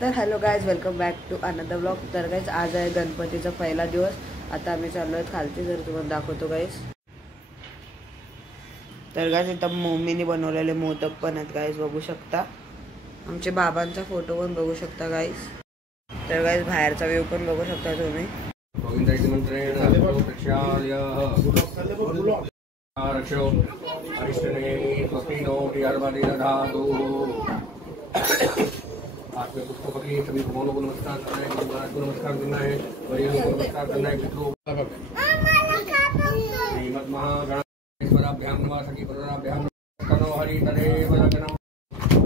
तर hello guys, welcome back to another blog. तर guys आज आहे गणपतीचा पहिला दिवस। आता आम्ही चाललोय खालती, जर तुम्हाला दाखवतो गाइज। तर गाइज इथं मम्मीने बनवलेले मोदक पण आहेत गाइज, बघू शकता। आमचे बाबांचा फोटो पण बघू शकता गाइज। तर गाइज बाहेरचा व्ह्यू पण बघू शकता तुम्ही। आपके पुस्तकों की सभी भगवानों को नमस्कार करना है, गुरु महाराज को नमस्कार करना है, वरियों को नमस्कार करना है, पितरों श्रीमद महागणाधिपतेभ्यां नमः। सखी पुराभ्यां नमः। हरि तदेव जगन्नाथ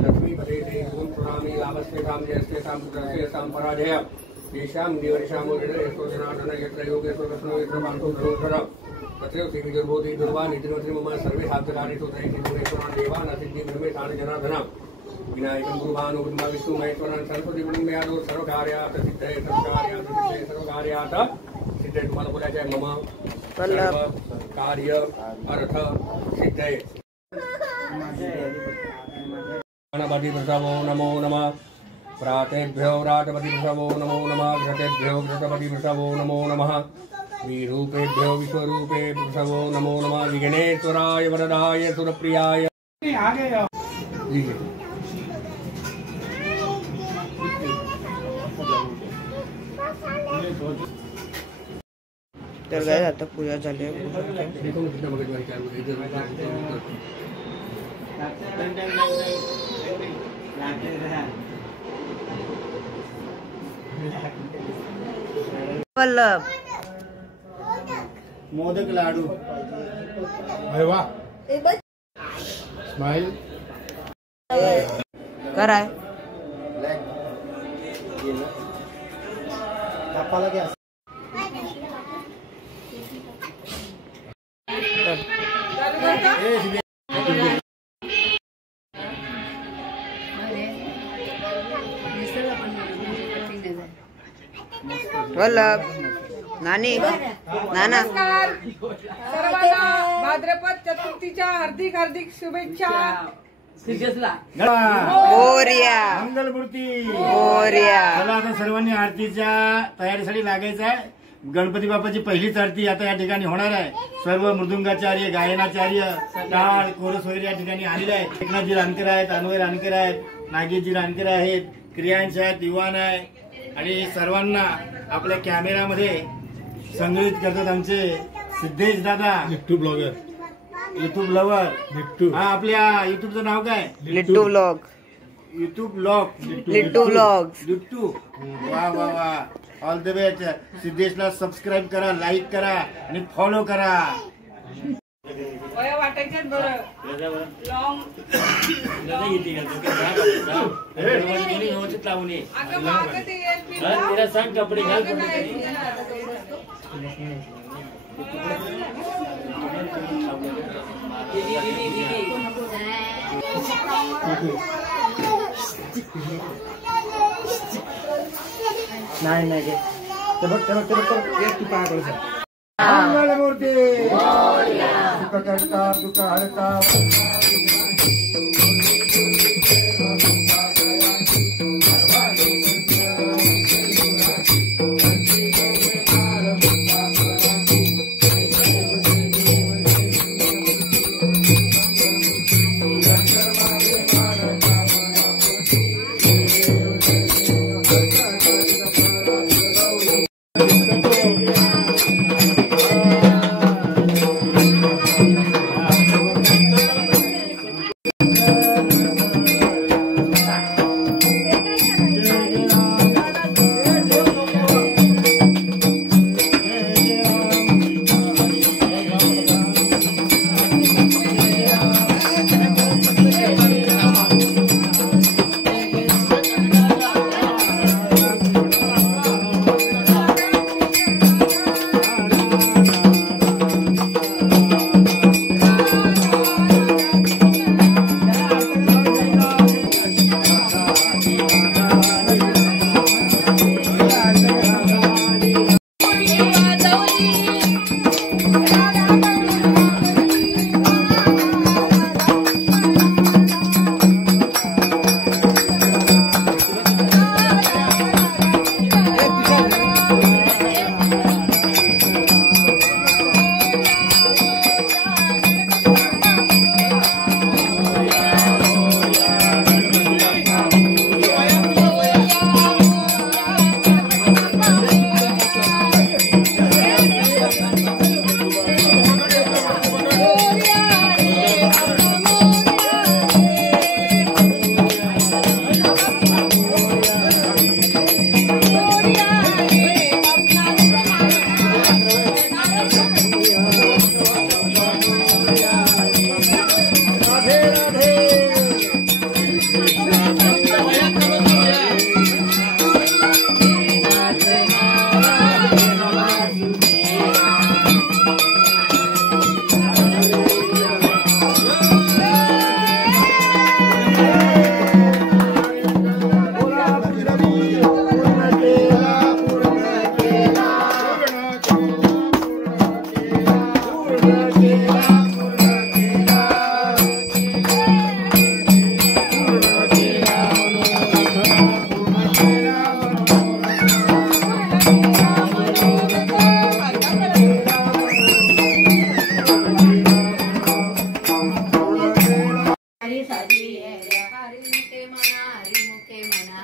लक्ष्मी पदे ओम प्रणामी लाभस्तेषां जयस्तेषां पुत्रस्तेषां पराजय तेषां देवरिषां हृदयेषु जनार्दन यत्र योगेषु कृष्णो यत्र पार्थो धनुर्धर तत्रैव श्रीविदुर्भूति दुर्वा नितिनोत्रि मम सर्वे साध्यकार्ये सुतये सिद्धेश्वरान् देवान् सिद्धिं ब्रह्मेशान् जनार्दन विनायकं गुरुभानु ब्रह्मा विष्णु महेश्वरं सरस्वती ब्रह्मयादो सर्वकार्यात् सिद्धये सर्वकार्यात् सिद्धये। तुम्हाला बोलायचं आहे मम सर्व कार्य अर्थ सिद्धये। गणपति प्रसवो नमो नमः। प्रातेभ्यो व्रातपति प्रसवो नमो नमः। घृतेभ्यो घृतपति प्रसवो नमो नमः। विरूपेभ्यो विश्वरूपे प्रसवो नमो नमः। विघ्नेश्वराय वरदाय सुरप्रियाय। तर गाइस आता पूजा झाली आहे। वल्लभ मोदक लाडू वाह स्माइल कराय कापाला घ्या। वल्लभ नानी नाना सर्वांना भाद्रपद चतुर्थीच्या हार्दिक हार्दिक शुभेच्छा। मोरया मंगलमूर्ती मोरया। चला आता सर्वांनी आरतीच्या तयारीसाठी लागायचं आहे। गणपती बाप्पाची पहिलीच आरती आता या ठिकाणी होणार आहे। सर्व मृदुंगाचार्य गायनाचार्य टाळ कोरस वगैरे या ठिकाणी आलेले आहेत। एकनाथजी रानकर आहेत, अन्वय रानकर आहेत, नागेशजी रानकर आहेत, क्रियांश आहेत, युवान आहे आणि सर्वांना आपल्या कॅमेरामध्ये संग्रहित करतात आमचे सिद्धेश दादा लिट्टू ब्लॉगर युट्यूब लवर लिट्टू। हा आपल्या युट्यूबचं नाव काय? लिट्टू ब्लॉग युट्यूब ब्लॉग लिट्टू ब्लॉग लिट्टू। वा वा वा ऑल द बेस्ट। सिद्धेशला सबस्क्राईब करा, लाईक करा आणि फॉलो करा। वाटायचे बरं लॉंग व्यवस्थित लावून ये। अगं मागं ते येईल तिला सांग कपडे घाल। नाही नाही मंगलमूर्ती सुख करता दुःख हरता।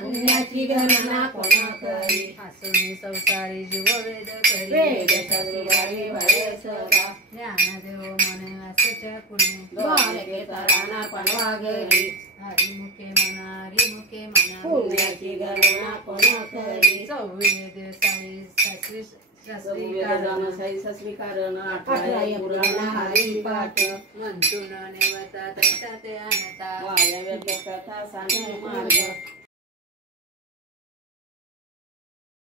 पुण्याची गणना कोण करी असून संसारी जीव वेद करी वेद सगळी भरे सदा ज्ञानदेव म्हणे वासच्या कुणी द्वारके तराना पणवा घरी हरिमुखे म्हणा हरिमुखे म्हणा पुण्याची गणना कोण करी चौवेद साई शास्त्री वेदन सही कारण 18 पुराण हरी पाठ म्हणतून नेवता तैसा ते आणता वायव्य कथा सांगे मार्ग